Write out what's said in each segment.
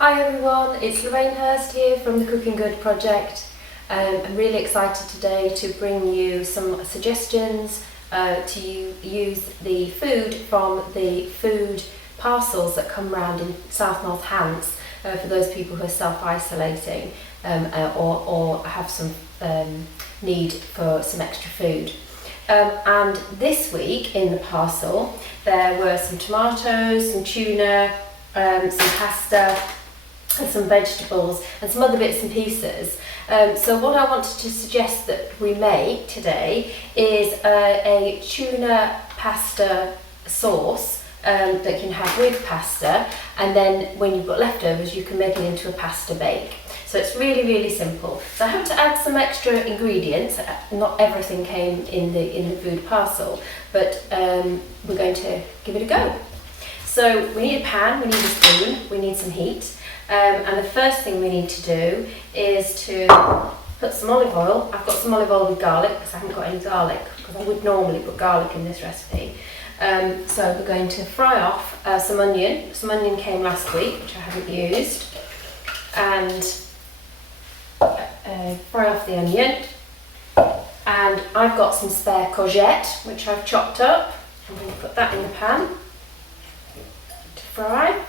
Hi everyone, it's Lorraine Hurst here from the Cooking Good Project. I'm really excited today to bring you some suggestions to use the food from the food parcels that come round in South North Hants for those people who are self-isolating or have some need for some extra food. And this week in the parcel there were some tomatoes, some tuna, some pasta, and some vegetables and some other bits and pieces. So what I wanted to suggest that we make today is a tuna pasta sauce that you can have with pasta, and then when you've got leftovers you can make it into a pasta bake. So it's really simple. So I have to add some extra ingredients. Not everything came in the food parcel, but we're going to give it a go. So we need a pan, we need a spoon, we need some heat. And the first thing we need to do is to put some olive oil. I've got some olive oil with garlic because I haven't got any garlic, because I would normally put garlic in this recipe. So we're going to fry off some onion. Some onion came last week, which I haven't used. And fry off the onion. And I've got some spare courgette, which I've chopped up. I'm going to put that in the pan to fry.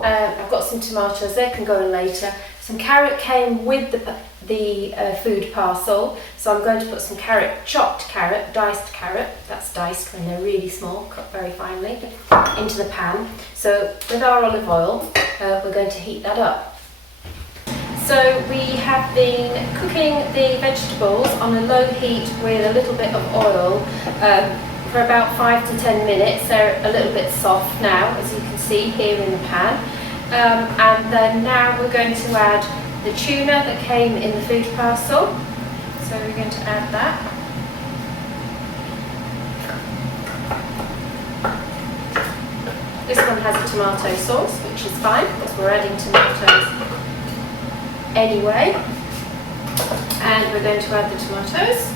I've got some tomatoes, they can go in later. Some carrot came with the food parcel, so I'm going to put some chopped carrot, diced carrot, that's diced when they're really small, cut very finely, into the pan. So with our olive oil, we're going to heat that up. So we have been cooking the vegetables on a low heat with a little bit of oil for about 5 to 10 minutes. They're a little bit soft now, as you can see here in the pan. And then now we're going to add the tuna that came in the food parcel. So we're going to add that. This one has a tomato sauce, which is fine because we're adding tomatoes anyway. And we're going to add the tomatoes.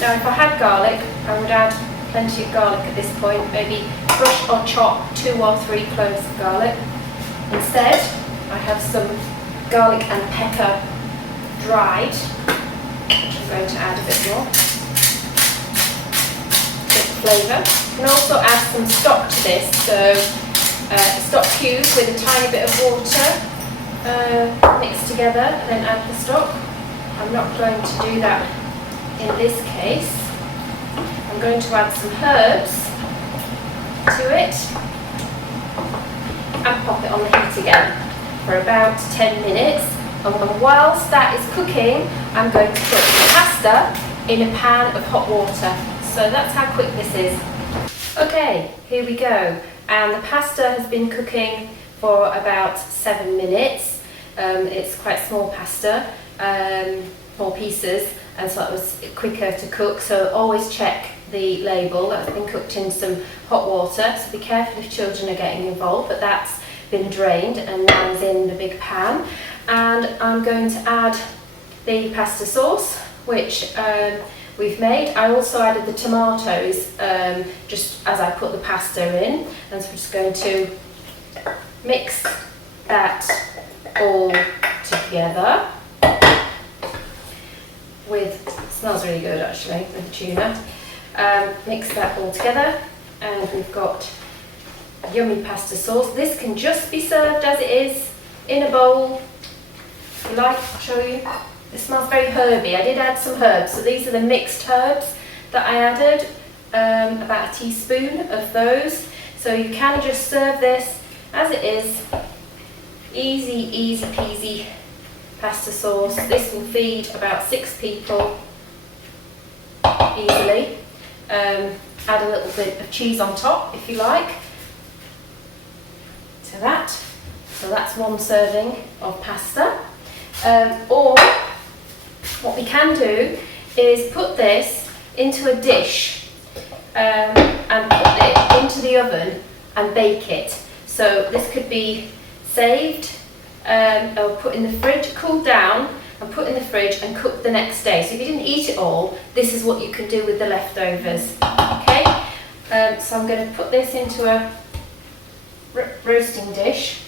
Now if I had garlic, I would add plenty of garlic at this point, maybe brush or chop 2 or 3 cloves of garlic. Instead, I have some garlic and pepper dried, which I'm going to add a bit more, bit of flavour. You can also add some stock to this, so stock cubes with a tiny bit of water mixed together and then add the stock. I'm not going to do that in this case. I'm going to add some herbs to it and pop it on the heat again for about 10 minutes. And whilst that is cooking, I'm going to put the pasta in a pan of hot water. So that's how quick this is. Okay, here we go. And the pasta has been cooking for about 7 minutes. It's quite small pasta, small pieces, and so it was quicker to cook. So always check the label. That's been cooked in some hot water, so be careful if children are getting involved, but that's been drained and now is in the big pan. And I'm going to add the pasta sauce, which we've made. I also added the tomatoes just as I put the pasta in, and so we're just going to mix that all together with, it smells really good actually, with the tuna. Mix that all together and we've got a yummy pasta sauce. This can just be served as it is in a bowl. If you like, I'll show you. It smells very herby. I did add some herbs, so these are the mixed herbs that I added, about a teaspoon of those. So you can just serve this as it is. Easy peasy pasta sauce. This will feed about 6 people easily. Add a little bit of cheese on top if you like to that. So that's 1 serving of pasta. Or what we can do is put this into a dish and put it into the oven and bake it. So this could be saved or put in the fridge, cooled down and put in the fridge and cook the next day. So if you didn't eat it all, this is what you can do with the leftovers. Okay, so I'm going to put this into a roasting dish.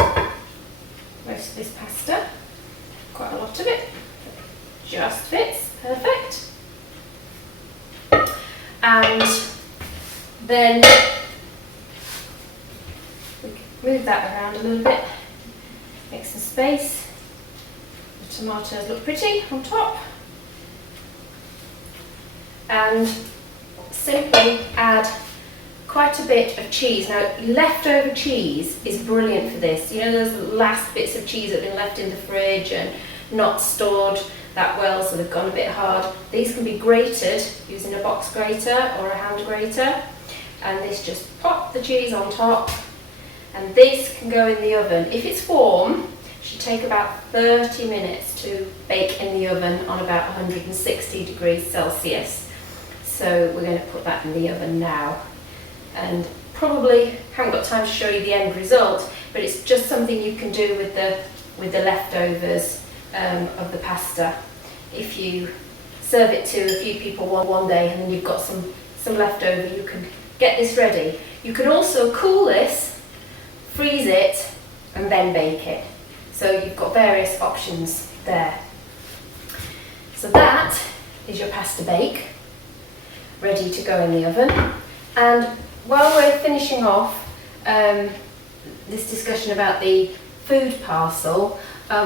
Roast this pasta, quite a lot of it, just fits, perfect. And then we can move that around a little bit, make some space. The tomatoes look pretty on top. And simply add quite a bit of cheese. Now, leftover cheese is brilliant for this. You know, those last bits of cheese that have been left in the fridge and not stored that well, so they've gone a bit hard. These can be grated using a box grater or a hand grater. And this just pop the cheese on top. And this can go in the oven. If it's warm, it should take about 30 minutes to bake in the oven on about 160 degrees Celsius. So we're going to put that in the oven now. And probably haven't got time to show you the end result, but it's just something you can do with the leftovers of the pasta. If you serve it to a few people one day and then you've got some leftover, you can get this ready. You can also cool this, freeze it, and then bake it. So you've got various options there. So that is your pasta bake, ready to go in the oven. And while we're finishing off this discussion about the food parcel,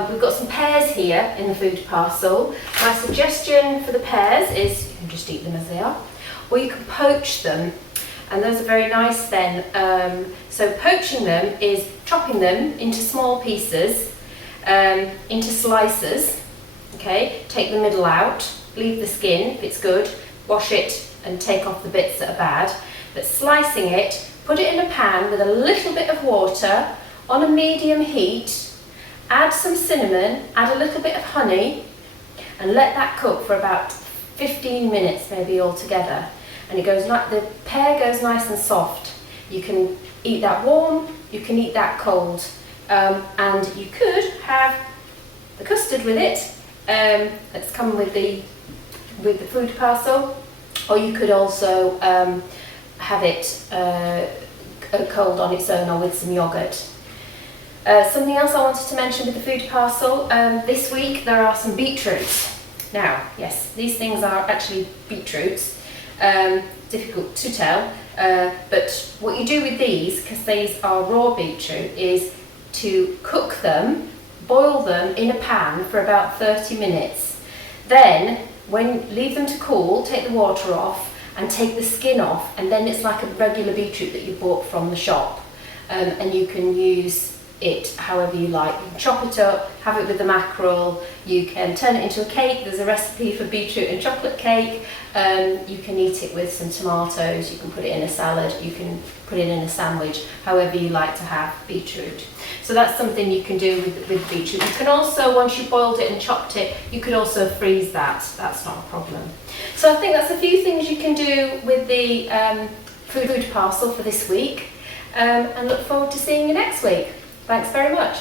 we've got some pears here in the food parcel. My suggestion for the pears is you can just eat them as they are, or you can poach them, and those are very nice then. So poaching them is chopping them into small pieces, into slices. Okay, take the middle out, leave the skin if it's good, wash it and take off the bits that are bad. But slicing it, put it in a pan with a little bit of water on a medium heat, add some cinnamon, add a little bit of honey, and let that cook for about 15 minutes maybe altogether. And it goes like the pear goes nice and soft. You can eat that warm, you can eat that cold, and you could have the custard with it. That's come with the food parcel, or you could also have it cold on its own or with some yoghurt. Something else I wanted to mention with the food parcel, this week there are some beetroots. Now, yes, these things are actually beetroots, difficult to tell, but what you do with these, because these are raw beetroot, is to cook them, boil them in a pan for about 30 minutes. Then, leave them to cool, take the water off, and take the skin off, and then it's like a regular beetroot that you bought from the shop, and you can use it however you like. You can chop it up, have it with the mackerel, you can turn it into a cake. There's a recipe for beetroot and chocolate cake. You can eat it with some tomatoes, you can put it in a salad, you can put it in a sandwich, however you like to have beetroot. So that's something you can do with beetroot. You can also, once you've boiled it and chopped it, you could also freeze that. That's not a problem. So I think that's a few things you can do with the food parcel for this week, and look forward to seeing you next week. Thanks very much.